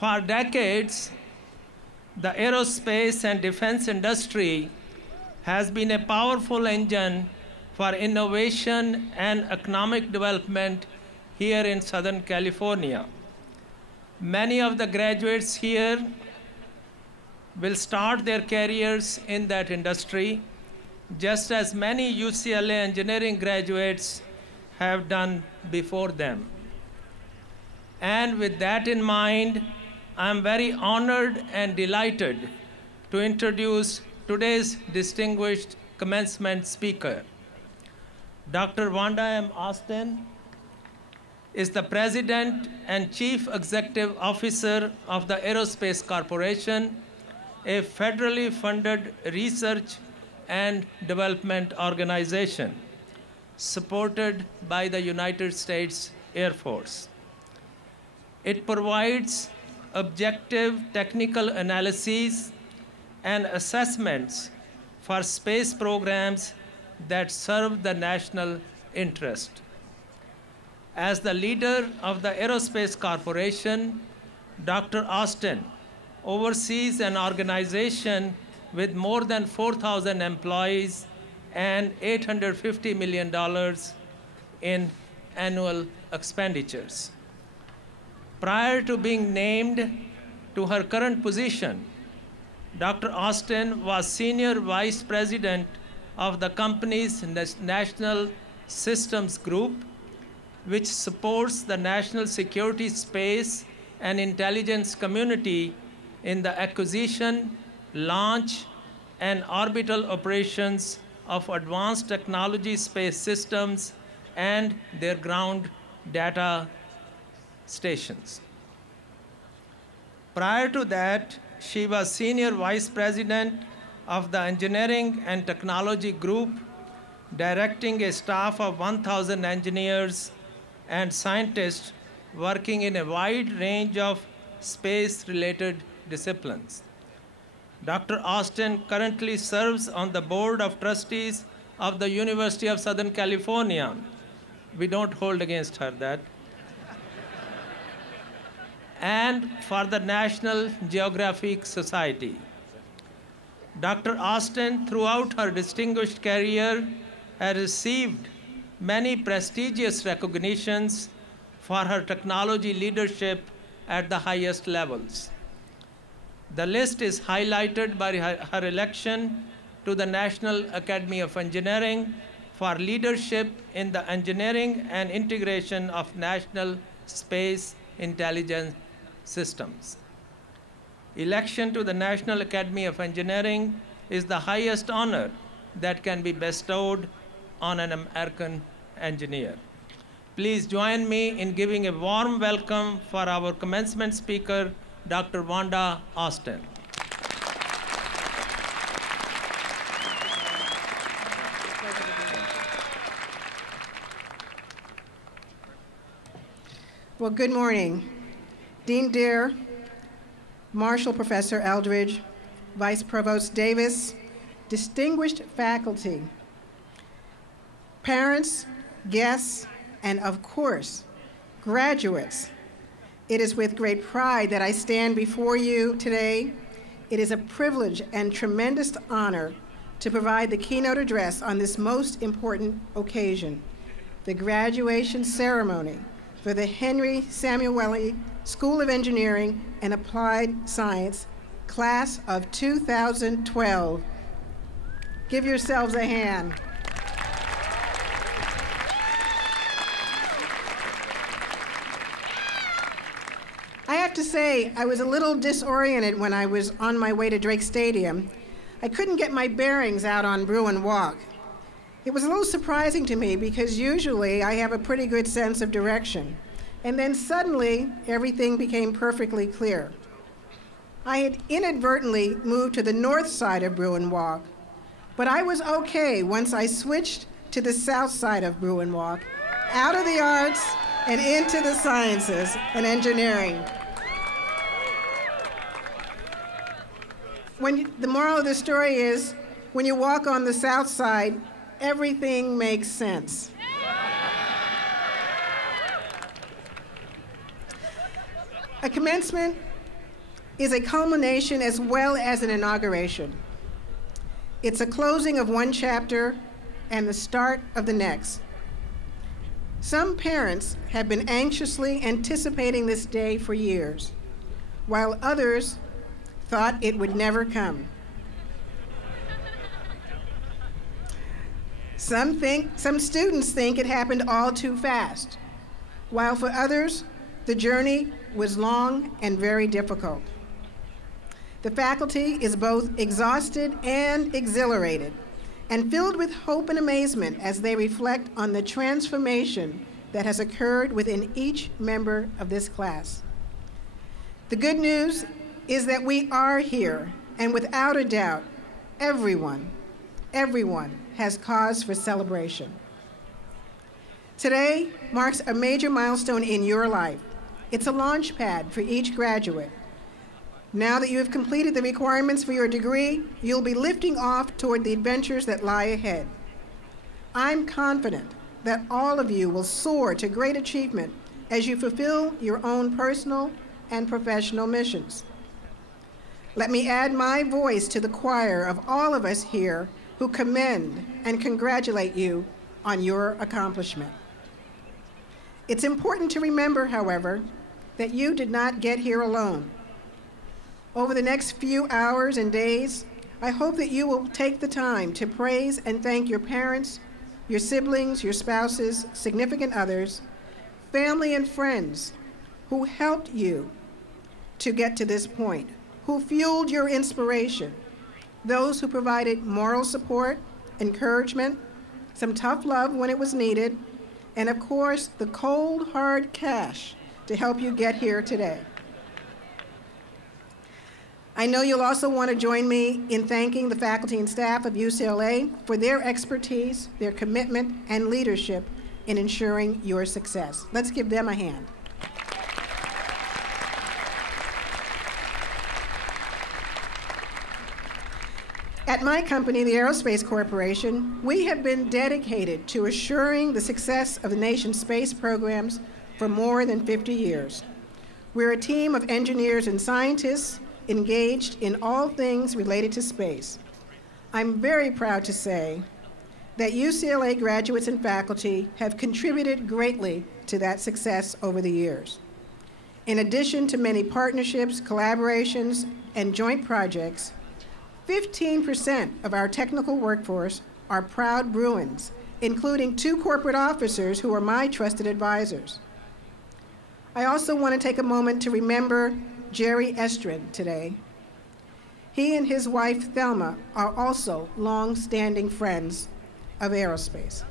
For decades, the aerospace and defense industry has been a powerful engine for innovation and economic development here in Southern California. Many of the graduates here will start their careers in that industry, just as many UCLA engineering graduates have done before them. And with that in mind, I'm very honored and delighted to introduce today's distinguished commencement speaker. Dr. Wanda Austin is the President and Chief Executive Officer of the Aerospace Corporation, a federally funded research and development organization supported by the United States Air Force. It provides objective technical analyses and assessments for space programs that serve the national interest. As the leader of the Aerospace Corporation, Dr. Austin oversees an organization with more than 4,000 employees and $850 million in annual expenditures. Prior to being named to her current position, Dr. Austin was Senior Vice President of the company's National Systems Group, which supports the national security, space, and intelligence community in the acquisition, launch, and orbital operations of advanced technology space systems and their ground data stations. Prior to that, she was Senior Vice President of the Engineering and Technology Group, directing a staff of 1,000 engineers and scientists working in a wide range of space-related disciplines. Dr. Austin currently serves on the Board of Trustees of the University of Southern California. We don't hold against her that. And for the National Geographic Society. Dr. Austin, throughout her distinguished career, has received many prestigious recognitions for her technology leadership at the highest levels. The list is highlighted by her election to the National Academy of Engineering for leadership in the engineering and integration of national space intelligence systems. Election to the National Academy of Engineering is the highest honor that can be bestowed on an American engineer. Please join me in giving a warm welcome for our commencement speaker, Dr. Wanda Austin. Well, good morning. Dean Deere, Marshall Professor Eldridge, Vice Provost Davis, distinguished faculty, parents, guests, and of course, graduates. It is with great pride that I stand before you today. It is a privilege and tremendous honor to provide the keynote address on this most important occasion, the graduation ceremony for the Henry Samueli School of Engineering and Applied Science, class of 2012. Give yourselves a hand. I have to say, I was a little disoriented when I was on my way to Drake Stadium. I couldn't get my bearings out on Bruin Walk. It was a little surprising to me because usually I have a pretty good sense of direction. And then suddenly, everything became perfectly clear. I had inadvertently moved to the north side of Bruin Walk, but I was okay once I switched to the south side of Bruin Walk, out of the arts and into the sciences and engineering. The moral of the story is, when you walk on the south side, everything makes sense. A commencement is a culmination as well as an inauguration. It's a closing of one chapter and the start of the next. Some parents have been anxiously anticipating this day for years, while others thought it would never come. Some students think it happened all too fast, while for others, the journey was long and very difficult. The faculty is both exhausted and exhilarated, and filled with hope and amazement as they reflect on the transformation that has occurred within each member of this class. The good news is that we are here, and without a doubt, everyone has cause for celebration. Today marks a major milestone in your life. It's a launch pad for each graduate. Now that you have completed the requirements for your degree, you'll be lifting off toward the adventures that lie ahead. I'm confident that all of you will soar to great achievement as you fulfill your own personal and professional missions. Let me add my voice to the choir of all of us here who commend and congratulate you on your accomplishment. It's important to remember, however, that you did not get here alone. Over the next few hours and days, I hope that you will take the time to praise and thank your parents, your siblings, your spouses, significant others, family and friends who helped you to get to this point, who fueled your inspiration, those who provided moral support, encouragement, some tough love when it was needed, and of course, the cold, hard cash to help you get here today. I know you'll also want to join me in thanking the faculty and staff of UCLA for their expertise, their commitment, and leadership in ensuring your success. Let's give them a hand. At my company, the Aerospace Corporation, we have been dedicated to assuring the success of the nation's space programs for more than 50 years. We're a team of engineers and scientists engaged in all things related to space. I'm very proud to say that UCLA graduates and faculty have contributed greatly to that success over the years. In addition to many partnerships, collaborations, and joint projects, 15% of our technical workforce are proud Bruins, including 2 corporate officers who are my trusted advisors. I also want to take a moment to remember Jerry Estrin today. He and his wife, Thelma, are also long-standing friends of aerospace.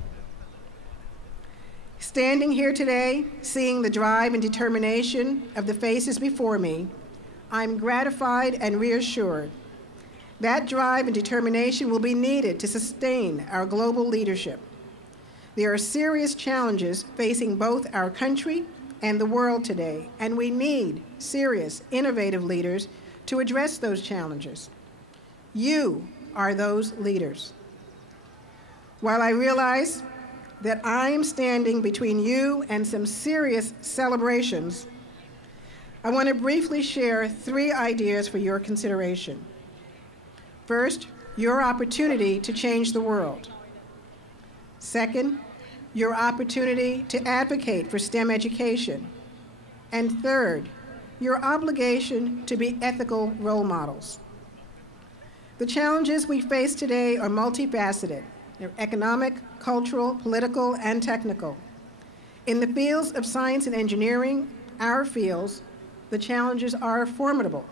Standing here today, seeing the drive and determination of the faces before me, I'm gratified and reassured. That drive and determination will be needed to sustain our global leadership. There are serious challenges facing both our country and the world today, and we need serious, innovative leaders to address those challenges. You are those leaders. While I realize that I am standing between you and some serious celebrations, I want to briefly share 3 ideas for your consideration. First, your opportunity to change the world. Second, your opportunity to advocate for STEM education. And third, your obligation to be ethical role models. The challenges we face today are multifaceted. They're economic, cultural, political, and technical. In the fields of science and engineering, our fields, the challenges are formidable.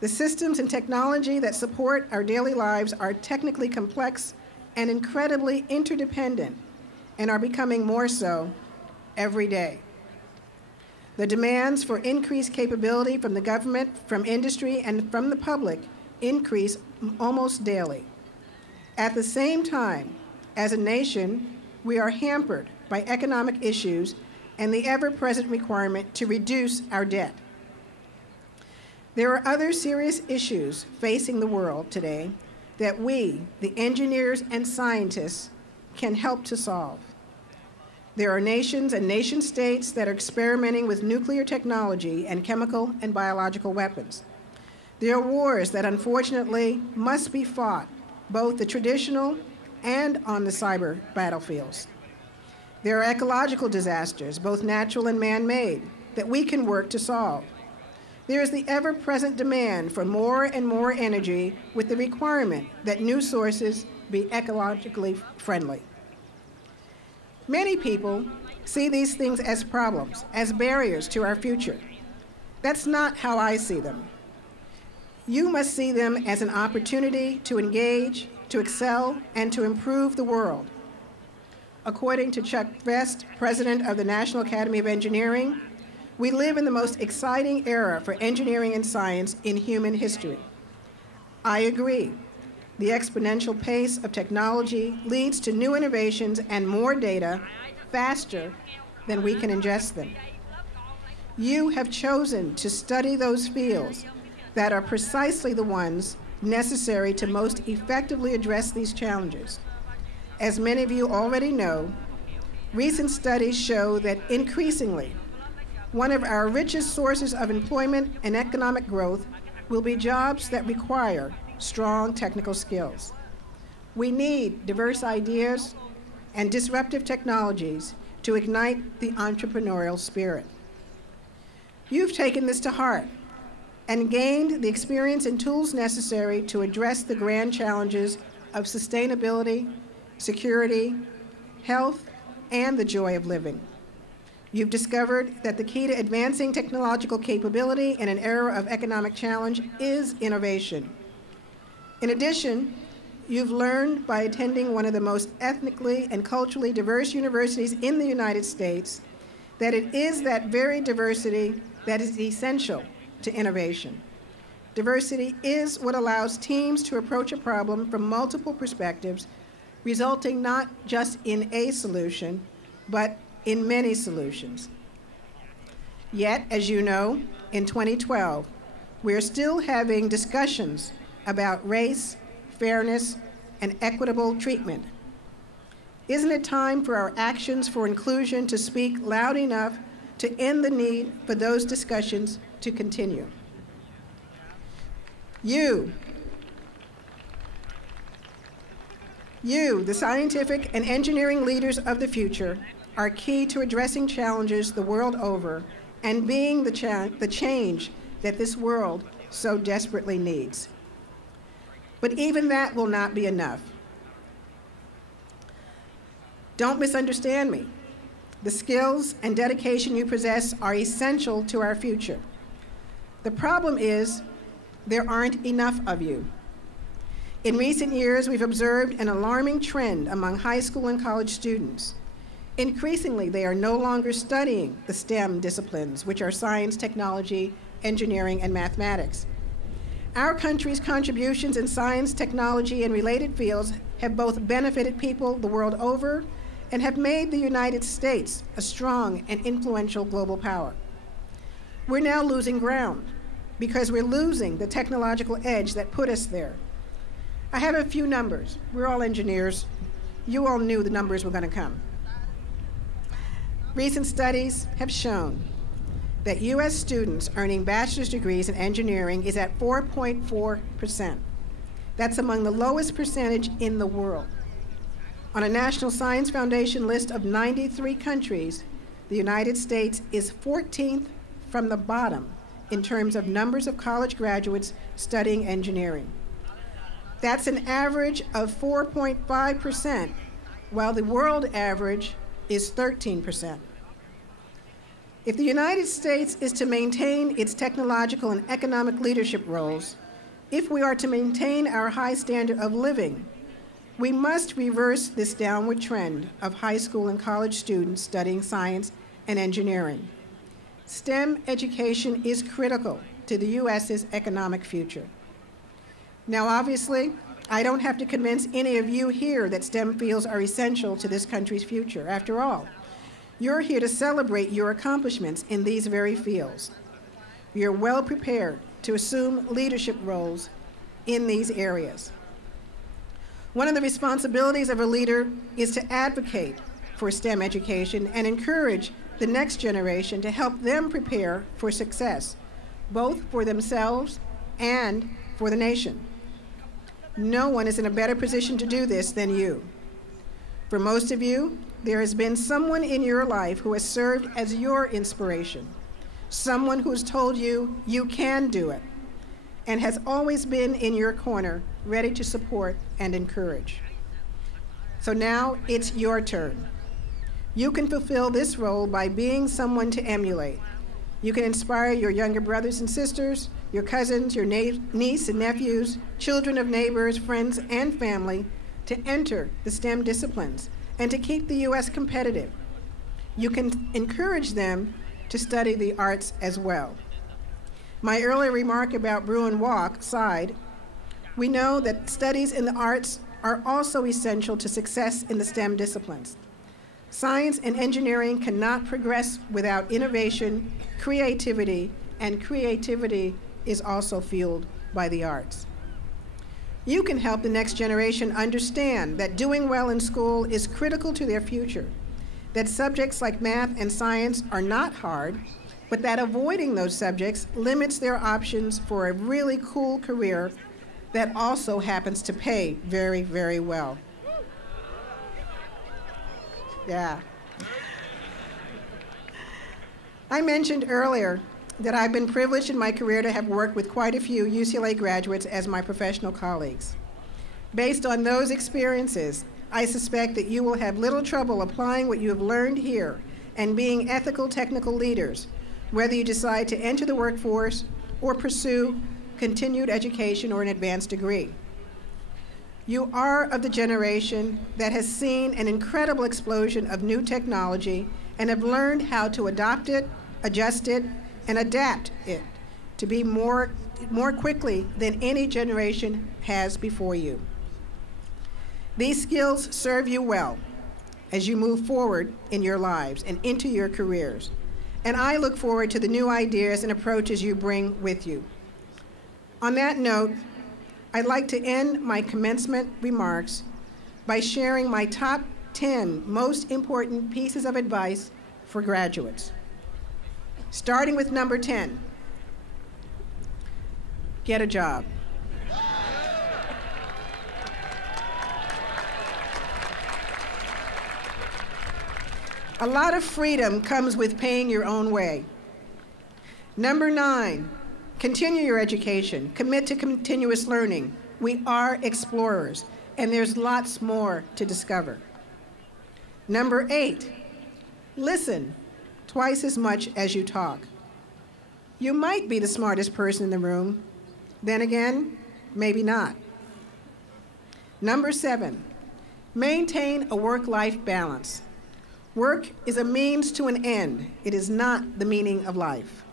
The systems and technology that support our daily lives are technically complex and incredibly interdependent, and are becoming more so every day. The demands for increased capability from the government, from industry, and from the public increase almost daily. At the same time, as a nation, we are hampered by economic issues and the ever-present requirement to reduce our debt. There are other serious issues facing the world today that we, the engineers and scientists, can help to solve. There are nations and nation-states that are experimenting with nuclear technology and chemical and biological weapons. There are wars that unfortunately must be fought, both the traditional and on the cyber battlefields. There are ecological disasters, both natural and man-made, that we can work to solve. There is the ever-present demand for more and more energy with the requirement that new sources be ecologically friendly. Many people see these things as problems, as barriers to our future. That's not how I see them. You must see them as an opportunity to engage, to excel, and to improve the world. According to Chuck Vest, president of the National Academy of Engineering, we live in the most exciting era for engineering and science in human history. I agree. The exponential pace of technology leads to new innovations and more data faster than we can ingest them. You have chosen to study those fields that are precisely the ones necessary to most effectively address these challenges. As many of you already know, recent studies show that increasingly, one of our richest sources of employment and economic growth will be jobs that require strong technical skills. We need diverse ideas and disruptive technologies to ignite the entrepreneurial spirit. You've taken this to heart and gained the experience and tools necessary to address the grand challenges of sustainability, security, health, and the joy of living. You've discovered that the key to advancing technological capability in an era of economic challenge is innovation. In addition, you've learned by attending one of the most ethnically and culturally diverse universities in the United States that it is that very diversity that is essential to innovation. Diversity is what allows teams to approach a problem from multiple perspectives, resulting not just in a solution, but in many solutions. Yet, as you know, in 2012, we are still having discussions about race, fairness, and equitable treatment. Isn't it time for our actions for inclusion to speak loud enough to end the need for those discussions to continue? You, the scientific and engineering leaders of the future, are key to addressing challenges the world over and being the change that this world so desperately needs. But even that will not be enough. Don't misunderstand me. The skills and dedication you possess are essential to our future. The problem is there aren't enough of you. In recent years, we've observed an alarming trend among high school and college students. Increasingly, they are no longer studying the STEM disciplines, which are science, technology, engineering, and mathematics. Our country's contributions in science, technology, and related fields have both benefited people the world over and have made the United States a strong and influential global power. We're now losing ground because we're losing the technological edge that put us there. I have a few numbers. We're all engineers. You all knew the numbers were going to come. Recent studies have shown that U.S. students earning bachelor's degrees in engineering is at 4.4%. That's among the lowest percentage in the world. On a National Science Foundation list of 93 countries, the United States is 14th from the bottom in terms of numbers of college graduates studying engineering. That's an average of 4.5%, while the world average is 13%. If the United States is to maintain its technological and economic leadership roles, if we are to maintain our high standard of living, we must reverse this downward trend of high school and college students studying science and engineering. STEM education is critical to the U.S.'s economic future. Now, obviously, I don't have to convince any of you here that STEM fields are essential to this country's future. After all, you're here to celebrate your accomplishments in these very fields. You're well prepared to assume leadership roles in these areas. One of the responsibilities of a leader is to advocate for STEM education and encourage the next generation to help them prepare for success, both for themselves and for the nation. No one is in a better position to do this than you. For most of you, there has been someone in your life who has served as your inspiration, someone who has told you you can do it, and has always been in your corner, ready to support and encourage. So now it's your turn. You can fulfill this role by being someone to emulate. You can inspire your younger brothers and sisters, your cousins, your niece and nephews, children of neighbors, friends, and family to enter the STEM disciplines and to keep the U.S. competitive. You can encourage them to study the arts as well. My earlier remark about Bruin Walk aside, we know that studies in the arts are also essential to success in the STEM disciplines. Science and engineering cannot progress without innovation, creativity, and creativity is also fueled by the arts. You can help the next generation understand that doing well in school is critical to their future, that subjects like math and science are not hard, but that avoiding those subjects limits their options for a really cool career that also happens to pay very, very well. Yeah. I mentioned earlier that I've been privileged in my career to have worked with quite a few UCLA graduates as my professional colleagues. Based on those experiences, I suspect that you will have little trouble applying what you have learned here and being ethical technical leaders, whether you decide to enter the workforce or pursue continued education or an advanced degree. You are of the generation that has seen an incredible explosion of new technology and have learned how to adopt it, adjust it, and adapt it to be more quickly than any generation has before you. These skills serve you well as you move forward in your lives and into your careers, and I look forward to the new ideas and approaches you bring with you. On that note, I'd like to end my commencement remarks by sharing my top 10 most important pieces of advice for graduates. Starting with number 10, get a job. A lot of freedom comes with paying your own way. Number 9, continue your education. Commit to continuous learning. We are explorers, and there's lots more to discover. Number 8, listen twice as much as you talk. You might be the smartest person in the room. Then again, maybe not. Number 7, maintain a work-life balance. Work is a means to an end. It is not the meaning of life.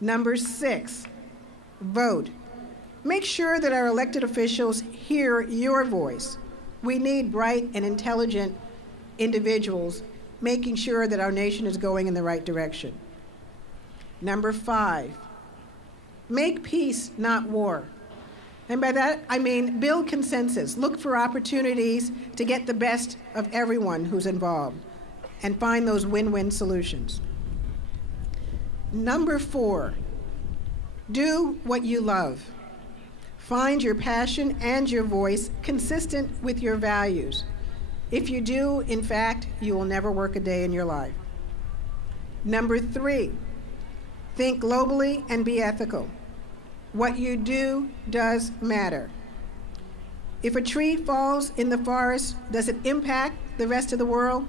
Number 6, vote. Make sure that our elected officials hear your voice. We need bright and intelligent individuals making sure that our nation is going in the right direction. Number 5, make peace, not war. And by that, I mean build consensus, look for opportunities to get the best of everyone who's involved, and find those win-win solutions. Number 4, do what you love. Find your passion and your voice consistent with your values. If you do, in fact, you will never work a day in your life. Number 3, think globally and be ethical. What you do does matter. If a tree falls in the forest, does it impact the rest of the world?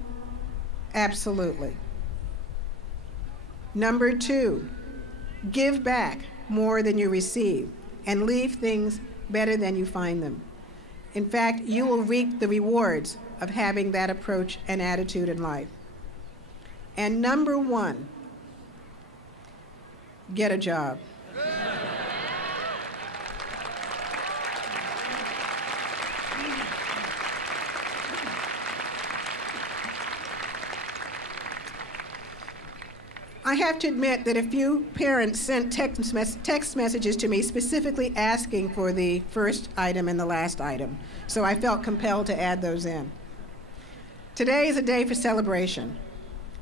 Absolutely. Number 2, give back more than you receive and leave things better than you find them. In fact, you will reap the rewards of having that approach and attitude in life. And number 1, get a job. I have to admit that a few parents sent text messages to me specifically asking for the first item and the last item, so I felt compelled to add those in. Today is a day for celebration,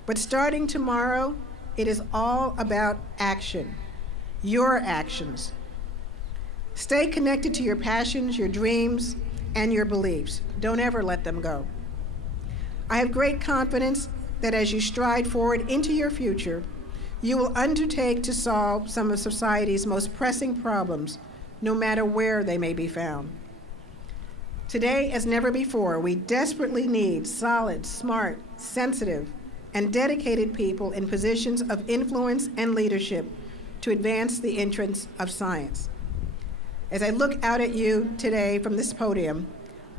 but starting tomorrow, it is all about action, your actions. Stay connected to your passions, your dreams, and your beliefs. Don't ever let them go. I have great confidence that as you stride forward into your future, you will undertake to solve some of society's most pressing problems, no matter where they may be found. Today, as never before, we desperately need solid, smart, sensitive, and dedicated people in positions of influence and leadership to advance the interests of science. As I look out at you today from this podium,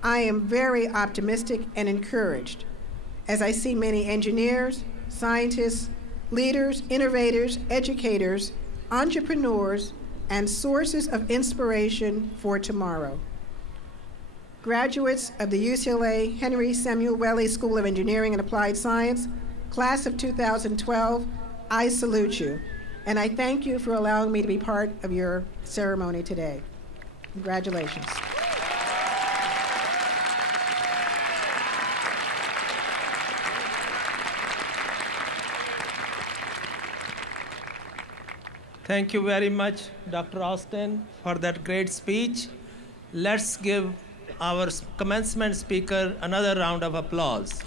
I am very optimistic and encouraged as I see many engineers, scientists, leaders, innovators, educators, entrepreneurs, and sources of inspiration for tomorrow. Graduates of the UCLA Henry Samuel Welle School of Engineering and Applied Science, class of 2012, I salute you, and I thank you for allowing me to be part of your ceremony today. Congratulations. Thank you very much, Dr. Austin, for that great speech. Let's give our commencement speaker another round of applause.